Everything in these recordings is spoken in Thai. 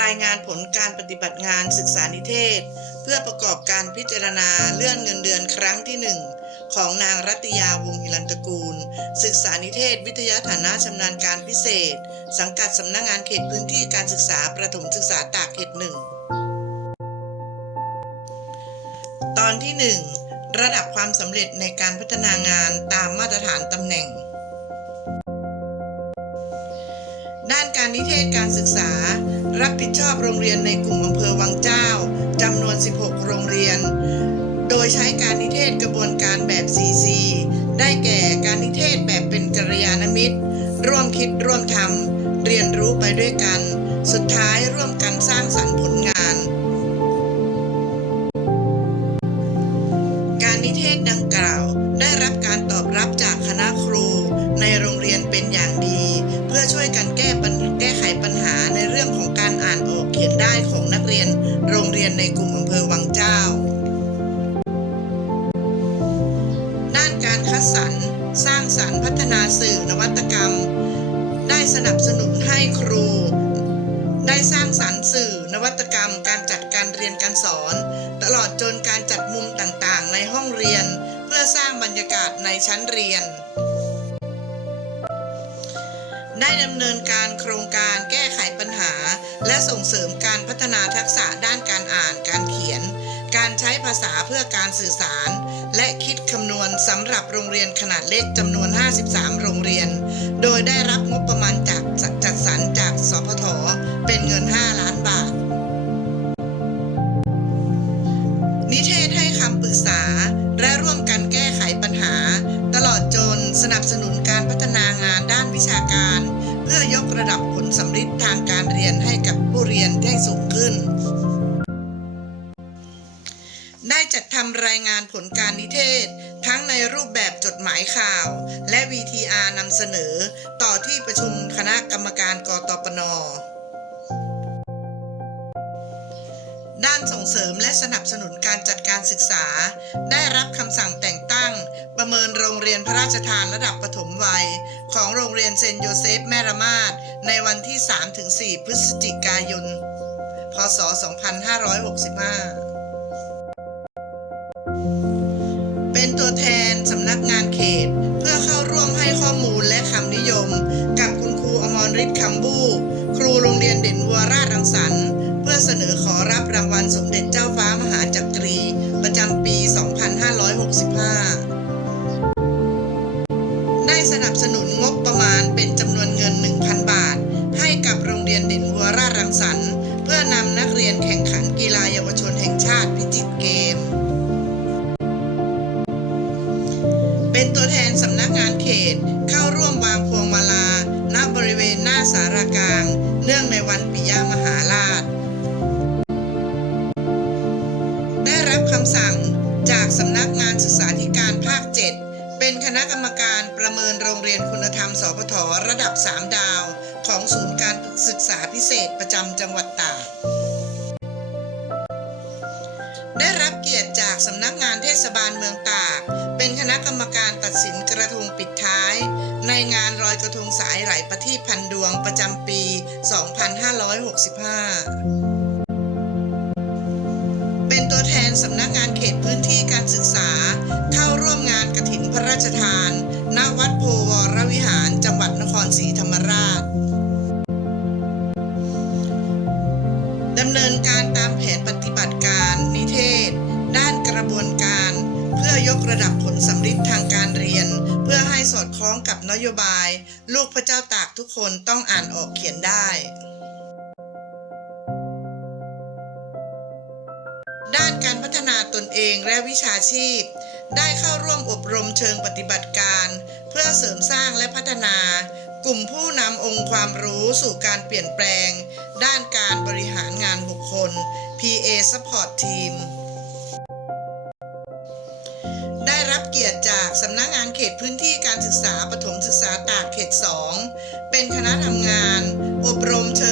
รายงานผลการปฏิบัติงานศึกษานิเทศ เพื่อประกอบการพิจารณาเลื่อนเงินเดือนครั้งที่หนึ่งของนางรัตยาวงศ์ฮิรันตกูล ศึกษานิเทศ วิทยาฐานะชำนาญการพิเศษ สังกัดสำนักงานเขตพื้นที่การศึกษาประถมศึกษาตากเขตหนึ่งตอนที่ 1 ระดับความสำเร็จในการพัฒนางานตามมาตรฐานตำแหน่ง นิเทศการศึกษา รับผิดชอบโรงเรียนในกลุ่มอำเภอวังเจ้าจำนวน 16 โรงเรียน โดยใช้การนิเทศกระบวนการแบบ 4C ได้แก่การนิเทศแบบเป็นกัลยาณมิตร ร่วมคิดร่วมทำเรียนรู้ไปด้วยกัน สุดท้ายร่วมกันสร้างสรรค์ผลงาน การนิเทศดังกล่าวได้รับการตอบรับจากคณะครูในโรงเรียนเป็นอย่างดี เพื่อช่วยกัน กเรียนโรงเรียนในกลุ่มอำเภอวังเจ้า ด้านการคัดสรรสร้างสรรค์พัฒนาสื่อนวัตกรรม ได้สนับสนุนให้ครู ได้สร้างสรรค์สื่อนวัตกรรม การจัดการเรียนการสอน ตลอดจนการจัดมุมต่างๆ ในห้องเรียน เพื่อสร้างบรรยากาศในชั้นเรียน ได้ดำเนินการโครงการแก้ไขปัญหา และส่งเสริมการพัฒนาทักษะด้านการอ่านการเขียน การใช้ภาษาเพื่อการสื่อสาร และคิดคำนวณสำหรับโรงเรียนขนาดเล็กจำนวน 53 โรงเรียน โดยได้รับงบประมาณจากจัดสรรจากสพท ชาการ เพื่อยกระดับผลสำฤทธิ์ทางการเรียนให้กับผู้เรียนให้สูงขึ้น ได้จัดทำรายงานผลการนิเทศ ทั้งในรูปแบบจดหมายข่าว และ VTR นำเสนอ ต่อที่ประชุมคณะกรรมการกตปนด้านส่งเสริมและสนับสนุนการจัดการศึกษา ได้รับคำสั่งแต่งตั้ง ประเมินโรงเรียนพระราชทานระดับปฐมวัย ของโรงเรียนเซนต์โยเซฟแม่ระมาดในวันที่ 3-4 พฤศจิกายน พศ 2565 เป็นตัวแทนสำนักงานเขต เพื่อเข้าร่วมให้ข้อมูลและคำนิยม กับคุณครูอมรฤทธิ์คำบูครูโรงเรียนเด่นวัวราชรังสรรค์ เพื่อเสนอขอรับรางวัลสมเด็จเจ้า ได้สนับสนุนงบประมาณเป็นจำนวนเงิน 1,000 บาท ให้กับโรงเรียนเด่นวัวราชรังสรรค์ เพื่อนำนักเรียนแข่งขันกีฬาเยาวชนแห่งชาติพิจิตรเกม เป็นตัวแทนสำนักงานเขตเข้าร่วมวางพวงมาลา ณ บริเวณหน้าสารากลาง เนื่องในวันปิยมหาราช ได้รับคำสั่งจากสำนักงานศึกษาธิการภาค ณะกรรมการประเมินโรงเรียนคุณธรรมสพทระดับ 3 ดาว ของศูนย์การศึกษาพิเศษประจำจังหวัดตาก ได้รับเกียรติจากสำนักงานเทศบาลเมืองตาก เป็นคณะกรรมการตัดสินกระทงปิดท้าย ในงานลอยกระทงสายไหลประทีปพันดวงประจำปี 2565 เป็นตัวแทนสำนักงานเขตพื้นที่การศึกษา ระถินพระราชทาน ณ วัดโพวรวิหาร จังหวัดนครศรีธรรมราชดำเนินการตามแผนปฏิบัติการนิเทศ ด้านกระบวนการ เพื่อยกระดับผลสำฤทธิ์ทางการเรียน เพื่อให้สอดคล้องกับนโยบาย ลูกพระเจ้าตากทุกคนต้องอ่านออกเขียนได้ด้านการพัฒนาตนเองและวิชาชีพ ได้เข้าร่วมอบรมเชิงปฏิบัติการ เพื่อเสริมสร้างและพัฒนากลุ่มผู้นำองค์ความรู้สู่การเปลี่ยนแปลง ด้านการบริหารงานบุคคล PA Support Team ได้รับเกียรติจากสำนักงานเขตพื้นที่การศึกษาปฐมศึกษาตากเขต 2 เป็นคณะทำงาน อบรมเชิง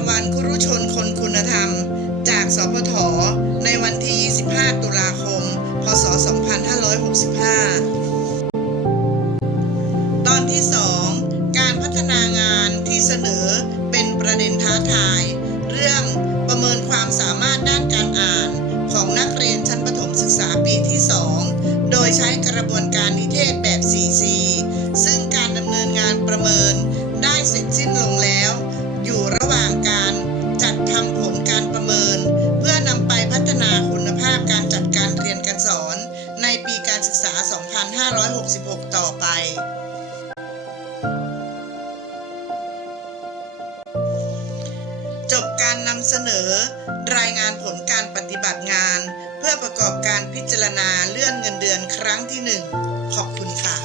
างวัลครุชนคนคุณธรรม จากสพทในวันที่ 25 ตุลาคม พศ 2565 ตอนที่ 2 การพัฒนางานที่เสนอเป็นประเด็นท้าทาย เรื่องประเมินความสามารถด้านการอ่านของนักเรียนชั้นประถมศึกษาปีที่ 2 โดยใช้กระบวนการนิเทศแบบ 4C เสนอ รายงานผลการปฏิบัติงาน เพื่อประกอบการพิจารณาเลื่อนเงินเดือนครั้งที่ 1 ขอบคุณค่ะ